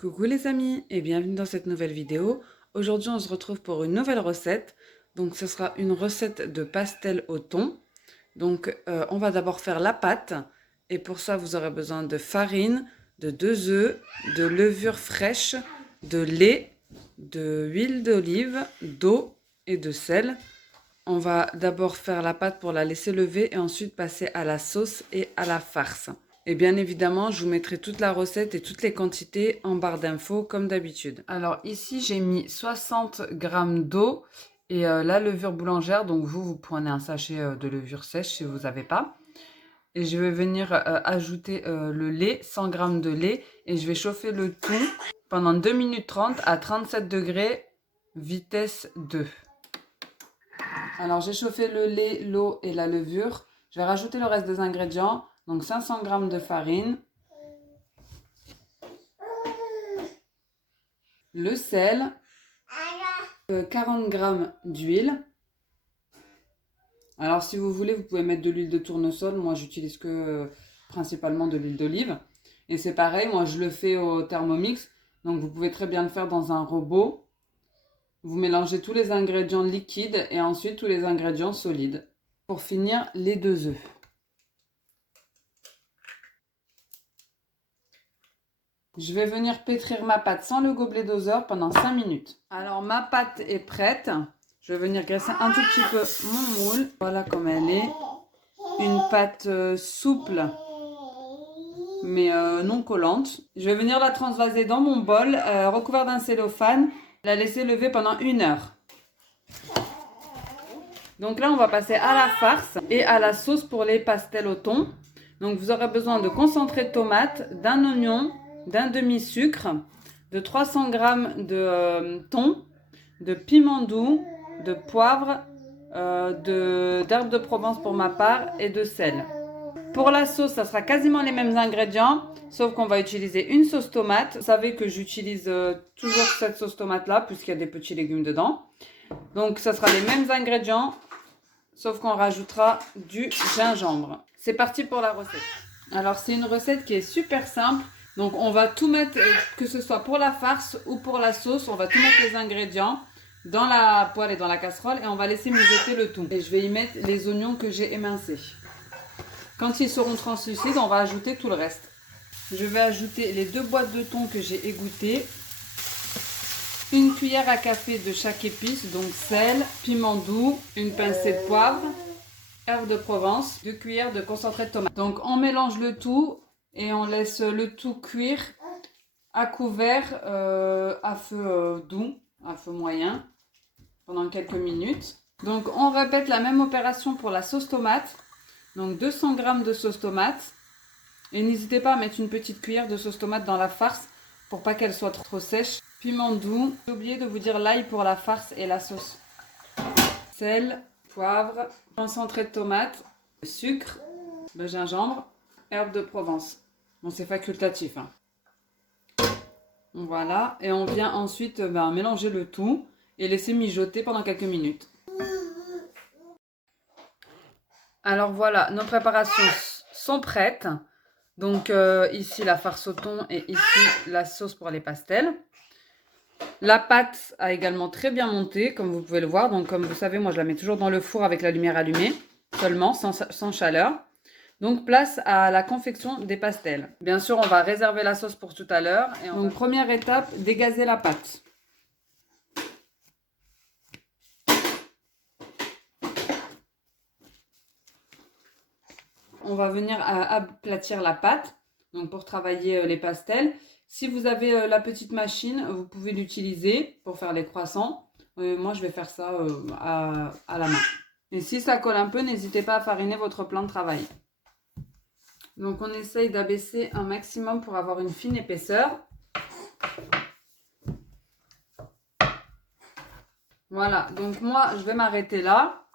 Coucou les amis et bienvenue dans cette nouvelle vidéo. Aujourd'hui on se retrouve pour une nouvelle recette. Donc ce sera une recette de pastel au thon. Donc on va d'abord faire la pâte et pour ça vous aurez besoin de farine, de 2 œufs, de levure fraîche, de lait, de huile d'olive, d'eau et de sel. On va d'abord faire la pâte pour la laisser lever et ensuite passer à la sauce et à la farce. Et bien évidemment, je vous mettrai toute la recette et toutes les quantités en barre d'infos comme d'habitude. Alors ici, j'ai mis 60 g d'eau et la levure boulangère. Donc vous prenez un sachet de levure sèche si vous n'avez pas. Et je vais venir ajouter le lait, 100 g de lait. Et je vais chauffer le tout pendant 2 minutes 30 à 37 degrés, vitesse 2. Alors j'ai chauffé le lait, l'eau et la levure. Je vais rajouter le reste des ingrédients. Donc 500 g de farine, le sel, 40 g d'huile. Alors si vous voulez, vous pouvez mettre de l'huile de tournesol. Moi j'utilise que principalement de l'huile d'olive. Et c'est pareil, moi je le fais au Thermomix. Donc vous pouvez très bien le faire dans un robot. Vous mélangez tous les ingrédients liquides et ensuite tous les ingrédients solides. Pour finir, les 2 œufs. Je vais venir pétrir ma pâte sans le gobelet doseur pendant 5 minutes. Alors ma pâte est prête. Je vais venir graisser un tout petit peu mon moule. Voilà comme elle est. Une pâte souple mais non collante. Je vais venir la transvaser dans mon bol recouvert d'un cellophane. La laisser lever pendant 1 heure. Donc là on va passer à la farce et à la sauce pour les pastels au thon. Donc vous aurez besoin de concentré de tomate, d'un oignon, d'un demi-sucre, de 300 g de thon, de piment doux, de poivre, d'herbes de Provence pour ma part et de sel. Pour la sauce, ça sera quasiment les mêmes ingrédients, sauf qu'on va utiliser une sauce tomate. Vous savez que j'utilise toujours cette sauce tomate-là, puisqu'il y a des petits légumes dedans. Donc ça sera les mêmes ingrédients, sauf qu'on rajoutera du gingembre. C'est parti pour la recette. Alors c'est une recette qui est super simple. Donc on va tout mettre, que ce soit pour la farce ou pour la sauce, on va tout mettre les ingrédients dans la poêle et dans la casserole et on va laisser mijoter le tout. Et je vais y mettre les oignons que j'ai émincés. Quand ils seront translucides, on va ajouter tout le reste. Je vais ajouter les 2 boîtes de thon que j'ai égouttées. Une cuillère à café de chaque épice, donc sel, piment doux, une pincée de poivre, herbes de Provence, 2 cuillères de concentré de tomate. Donc on mélange le tout et on laisse le tout cuire à couvert à feu doux, à feu moyen, pendant quelques minutes. Donc on répète la même opération pour la sauce tomate. Donc 200 g de sauce tomate. Et n'hésitez pas à mettre une petite cuillère de sauce tomate dans la farce pour pas qu'elle soit trop sèche. Piment doux. J'ai oublié de vous dire l'ail pour la farce et la sauce. Sel, poivre, concentré de tomate, sucre, le gingembre, herbes de Provence. Bon, c'est facultatif, hein. Voilà. Et on vient ensuite mélanger le tout et laisser mijoter pendant quelques minutes. Alors voilà, nos préparations sont prêtes. Donc ici la farce au thon et ici la sauce pour les pastels. La pâte a également très bien monté, comme vous pouvez le voir. Donc comme vous savez, moi je la mets toujours dans le four avec la lumière allumée, seulement, sans chaleur. Donc place à la confection des pastels. Bien sûr, on va réserver la sauce pour tout à l'heure. Donc première étape, dégazer la pâte. On va venir aplatir la pâte, donc pour travailler les pastels. Si vous avez la petite machine, vous pouvez l'utiliser pour faire les croissants. Moi, je vais faire ça à la main. Et si ça colle un peu, n'hésitez pas à fariner votre plan de travail. Donc, on essaye d'abaisser un maximum pour avoir une fine épaisseur. Voilà, donc moi, je vais m'arrêter là.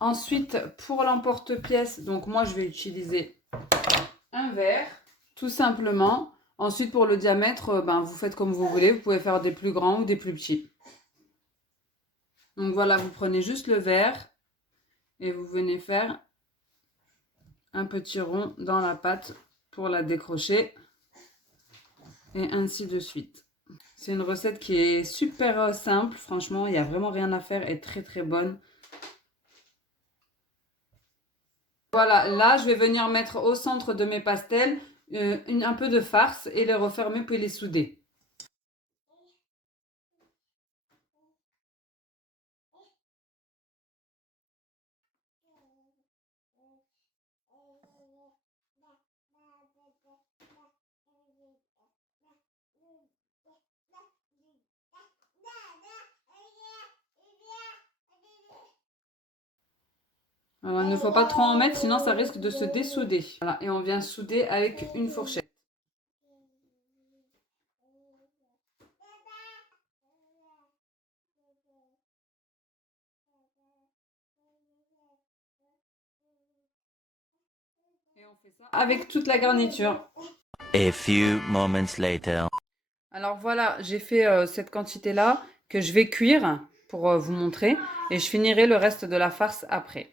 Ensuite, pour l'emporte-pièce, donc moi, je vais utiliser un verre, tout simplement. Ensuite, pour le diamètre, vous faites comme vous voulez. Vous pouvez faire des plus grands ou des plus petits. Donc voilà, vous prenez juste le verre et vous venez faire un petit rond dans la pâte pour la décrocher. Et ainsi de suite. C'est une recette qui est super simple. Franchement, il n'y a vraiment rien à faire et très très bonne. Voilà, là, je vais venir mettre au centre de mes pastels un peu de farce et les refermer puis les souder. Alors, il ne faut pas trop en mettre, sinon ça risque de se dessouder. Voilà, et on vient souder avec une fourchette. Et on fait ça avec toute la garniture. A few moments later. Alors voilà, j'ai fait cette quantité-là que je vais cuire pour vous montrer. Et je finirai le reste de la farce après.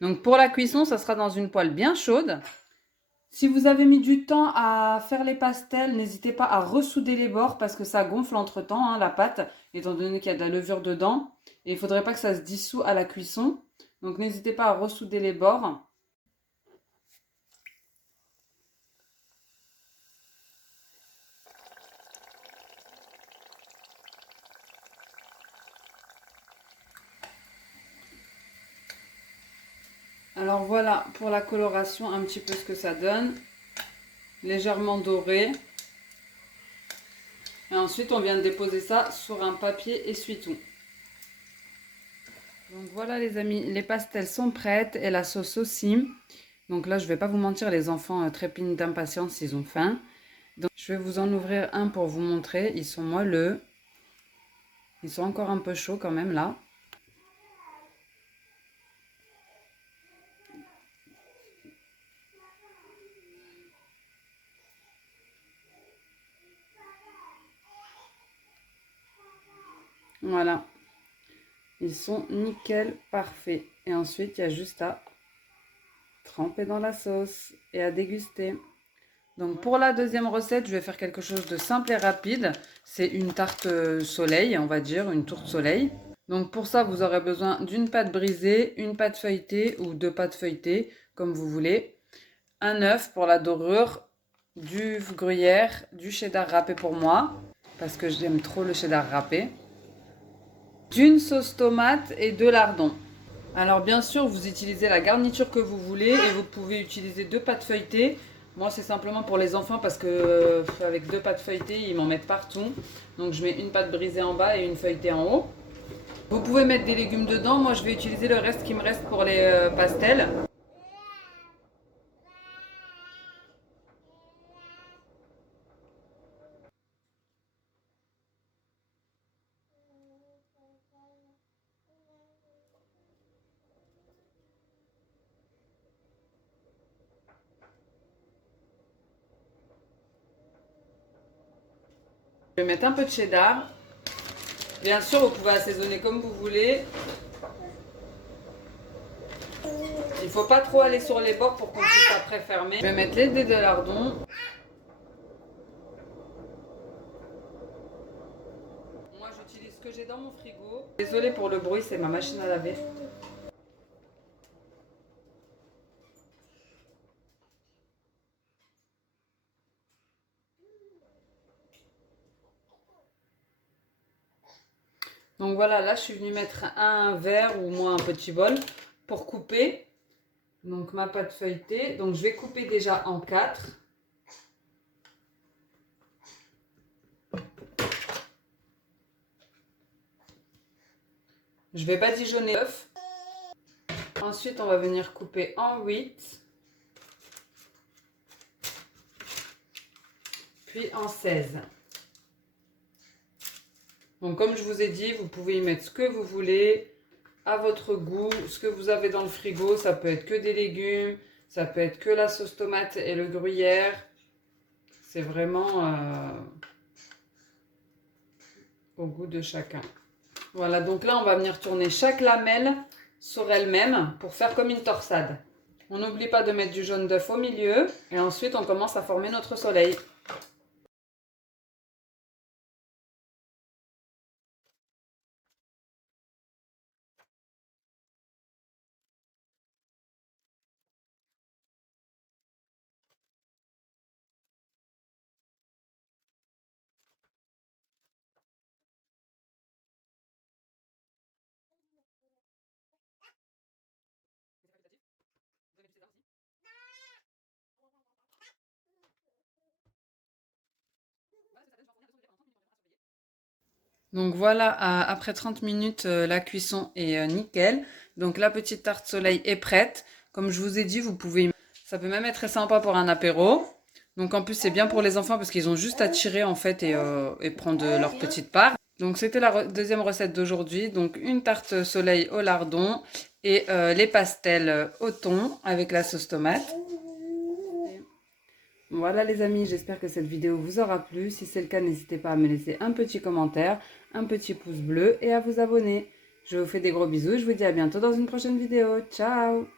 Donc pour la cuisson, ça sera dans une poêle bien chaude. Si vous avez mis du temps à faire les pastels, n'hésitez pas à ressouder les bords parce que ça gonfle entre-temps, hein, la pâte, étant donné qu'il y a de la levure dedans. Et il ne faudrait pas que ça se dissout à la cuisson. Donc n'hésitez pas à ressouder les bords. Alors voilà pour la coloration un petit peu ce que ça donne. Légèrement doré. Et ensuite on vient déposer ça sur un papier essuie-tout. Donc voilà les amis, les pastels sont prêtes et la sauce aussi. Donc là je vais pas vous mentir, les enfants trépignent d'impatience, ils ont faim. Donc je vais vous en ouvrir un pour vous montrer, ils sont moelleux. Ils sont encore un peu chauds quand même là. Voilà. Ils sont nickel, parfaits. Et ensuite, il y a juste à tremper dans la sauce et à déguster. Donc pour la deuxième recette, je vais faire quelque chose de simple et rapide. C'est une tarte soleil, on va dire, une tourte soleil. Donc pour ça, vous aurez besoin d'une pâte brisée, une pâte feuilletée ou deux pâtes feuilletées, comme vous voulez. Un œuf pour la dorure, du gruyère, du cheddar râpé pour moi, parce que j'aime trop le cheddar râpé. D'une sauce tomate et de lardons. Alors bien sûr, vous utilisez la garniture que vous voulez et vous pouvez utiliser deux pâtes feuilletées. Moi, c'est simplement pour les enfants parce que avec deux pâtes feuilletées, ils m'en mettent partout. Donc je mets une pâte brisée en bas et une feuilletée en haut. Vous pouvez mettre des légumes dedans. Moi, je vais utiliser le reste qui me reste pour les pastels. Je vais mettre un peu de cheddar. Bien sûr, vous pouvez assaisonner comme vous voulez. Il ne faut pas trop aller sur les bords pour qu'on puisse après fermer. Je vais mettre les dés de lardons. Moi, j'utilise ce que j'ai dans mon frigo. Désolée pour le bruit, c'est ma machine à laver. Donc voilà, là, je suis venue mettre un verre ou moins un petit bol pour couper. Donc ma pâte feuilletée. Donc je vais couper déjà en 4. Je vais badigeonner l'œuf. Ensuite, on va venir couper en 8. Puis en 16. Donc comme je vous ai dit, vous pouvez y mettre ce que vous voulez, à votre goût, ce que vous avez dans le frigo. Ça peut être que des légumes, ça peut être que la sauce tomate et le gruyère. C'est vraiment au goût de chacun. Voilà, donc là on va venir tourner chaque lamelle sur elle-même pour faire comme une torsade. On n'oublie pas de mettre du jaune d'œuf au milieu et ensuite on commence à former notre soleil. Donc voilà, après 30 minutes, la cuisson est nickel. Donc la petite tarte soleil est prête. Comme je vous ai dit, ça peut même être très sympa pour un apéro. Donc en plus c'est bien pour les enfants parce qu'ils ont juste à tirer en fait et prendre leur petite part. Donc c'était la deuxième recette d'aujourd'hui. Donc une tarte soleil au lardon et les pastels au thon avec la sauce tomate. Voilà les amis, j'espère que cette vidéo vous aura plu. Si c'est le cas, n'hésitez pas à me laisser un petit commentaire, un petit pouce bleu et à vous abonner. Je vous fais des gros bisous et je vous dis à bientôt dans une prochaine vidéo. Ciao!